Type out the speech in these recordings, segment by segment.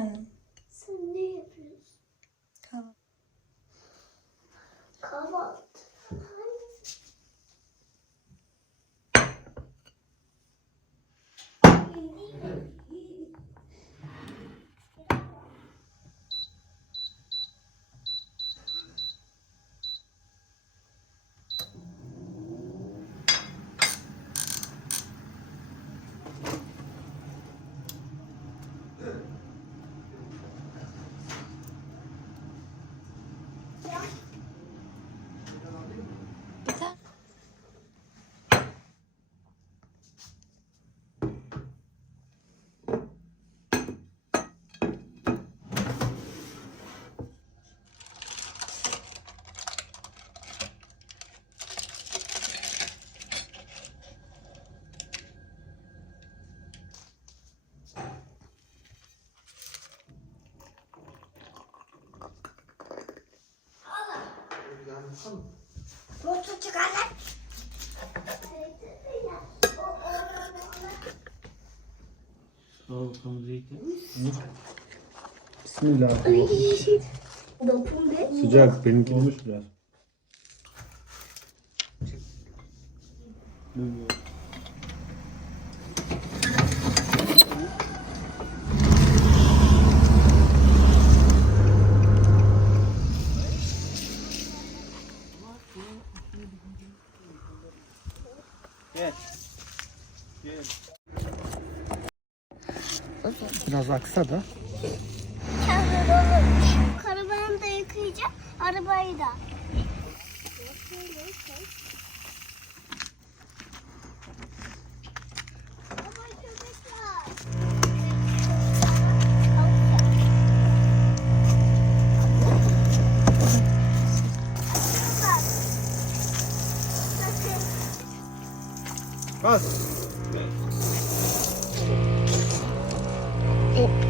ano. Motor çıkarlar. Soğuk zeytin. Bismillah. Dokun be. Sıcak benimki olmuş biraz. Gel. Biraz aksa da. Arabanı da yıkayacağım. Arabayı da. Bas. Oh.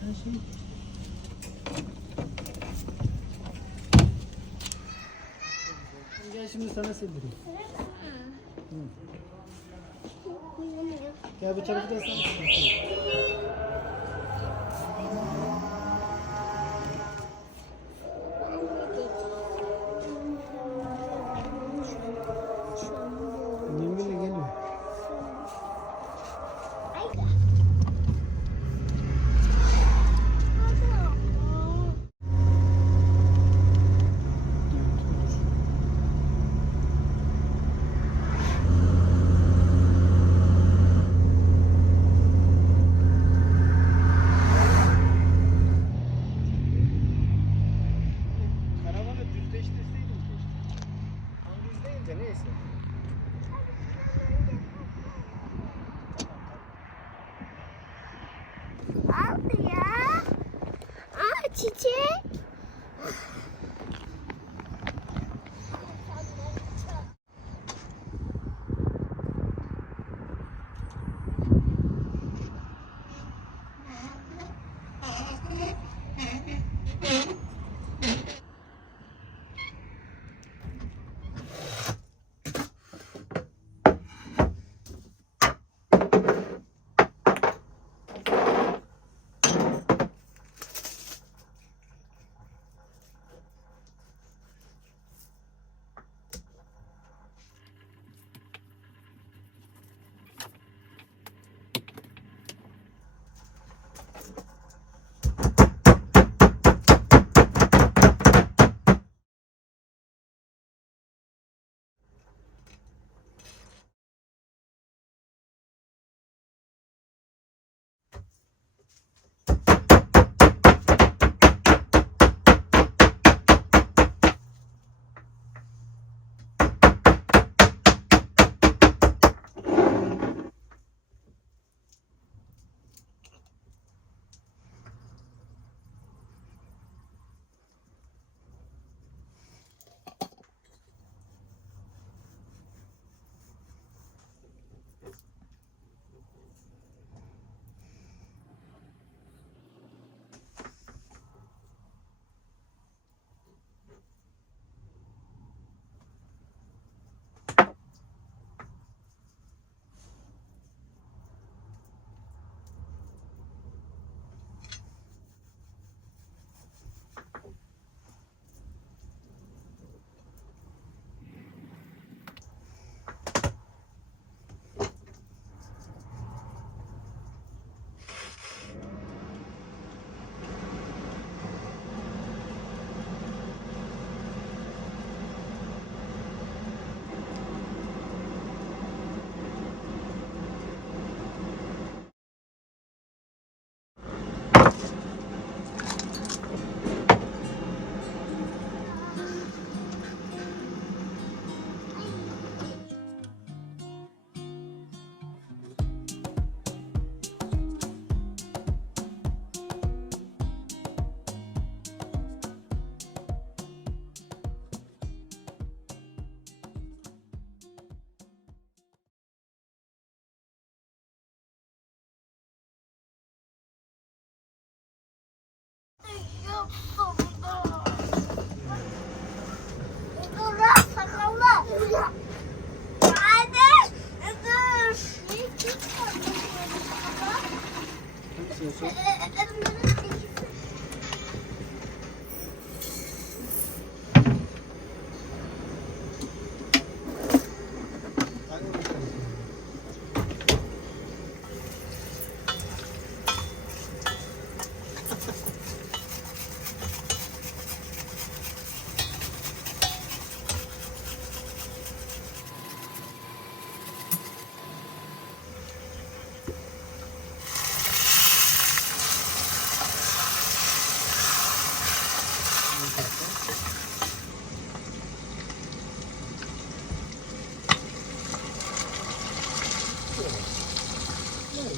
şey. Gel şimdi sana sildireyim. Gel bu tarafı da sana sildireyim.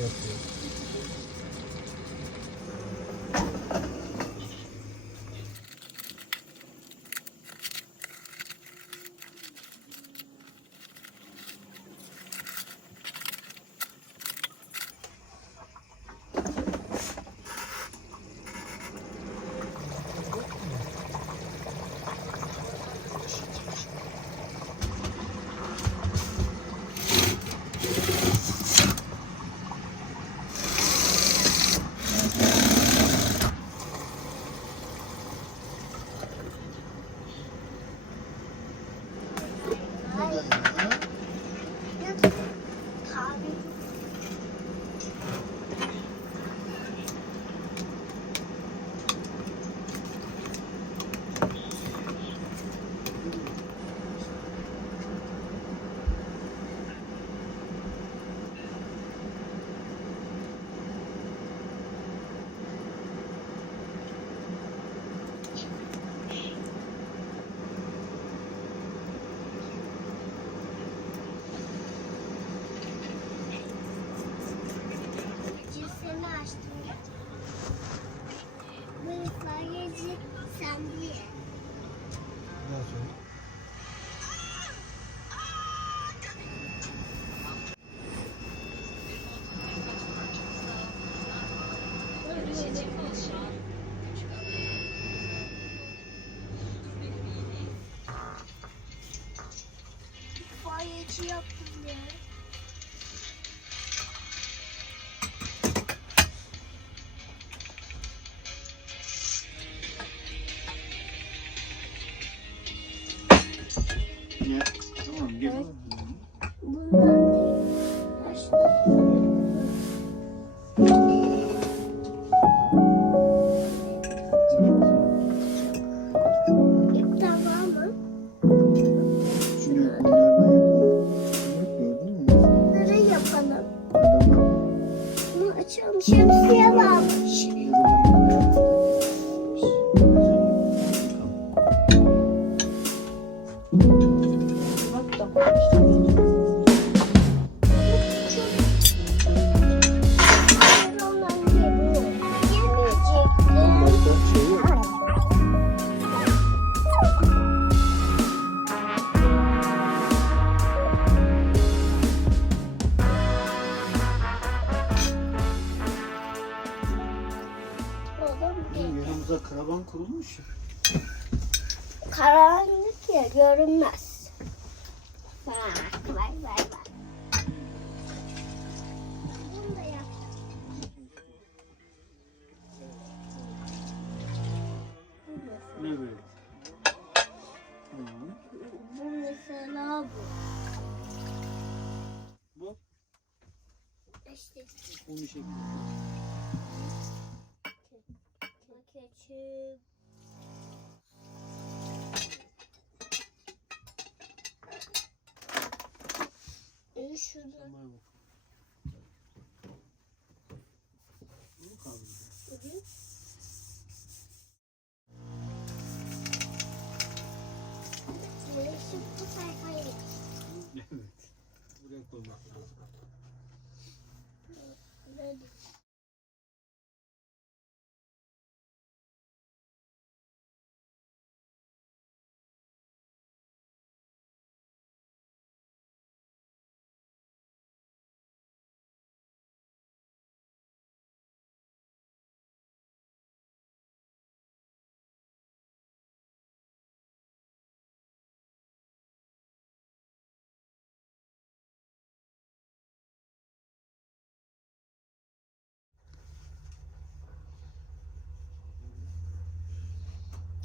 Yapıyor? Fayeci yaptım ya. Keçi. Ee, Şurada Tamam.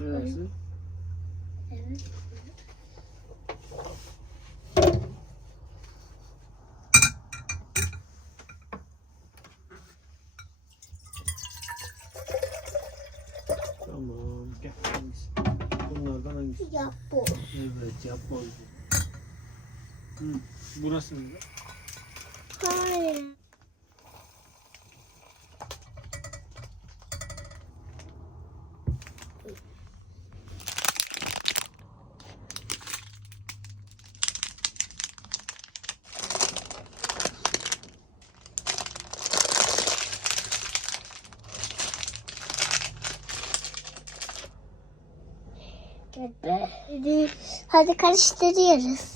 Ne dersin? Evet. Tamam. Gel. Hangisi? Bunlardan hangisi? Yap bu. Evet yapma. Hı, burası mı? Hayır. Hadi, karıştırıyoruz.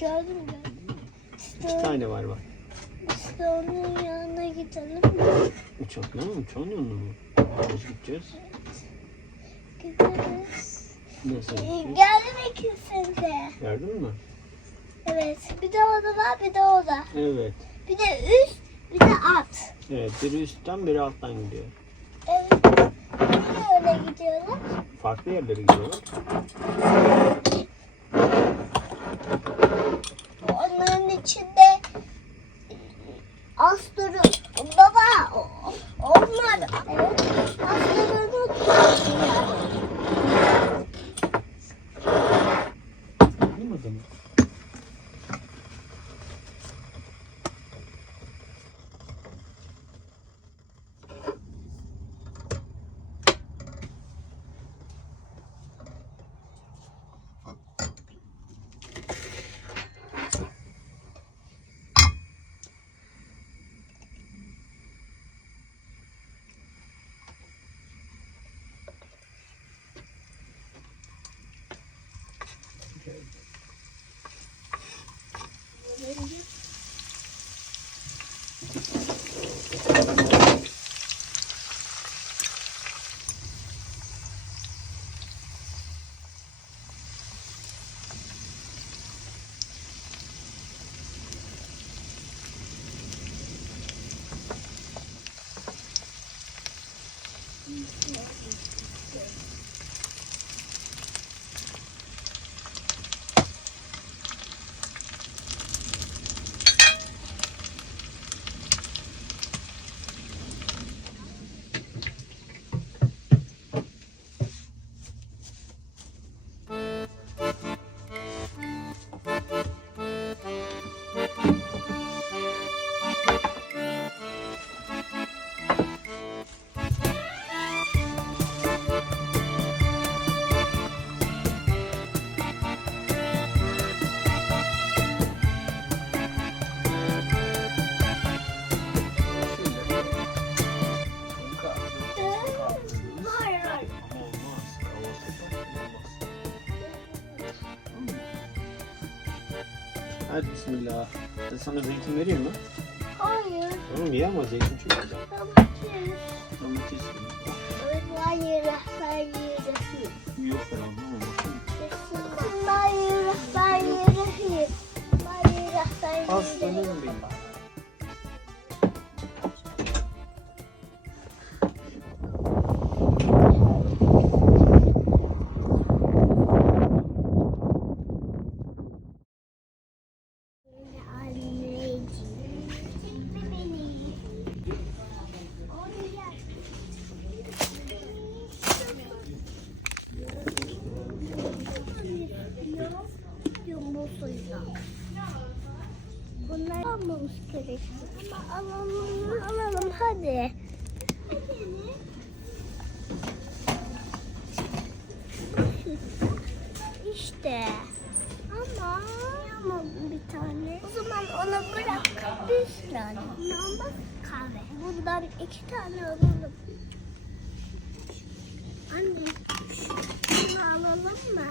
Gördün mü? İşte, İki tane var bak. işte onun yanına gidelim. Uçak ne? Uçağın yanına mı? Nasıl gideceğiz? Gideriz. Nasıl gideceğiz? Geldim ikisini de. Gördün mü? Evet. Bir de orada var bir de orada. Evet. Bir de üst bir de alt. Evet. Biri üstten biri alttan gidiyor. Evet. Niye öyle gidiyorlar? Farklı yerlere gidiyorlar. Onların içinde Astro baba onlar evet astronot sana zeytin vereyim mi? Hayır. Tamam ye ama zeytin çok güzel. Anne, şunu alalım mı?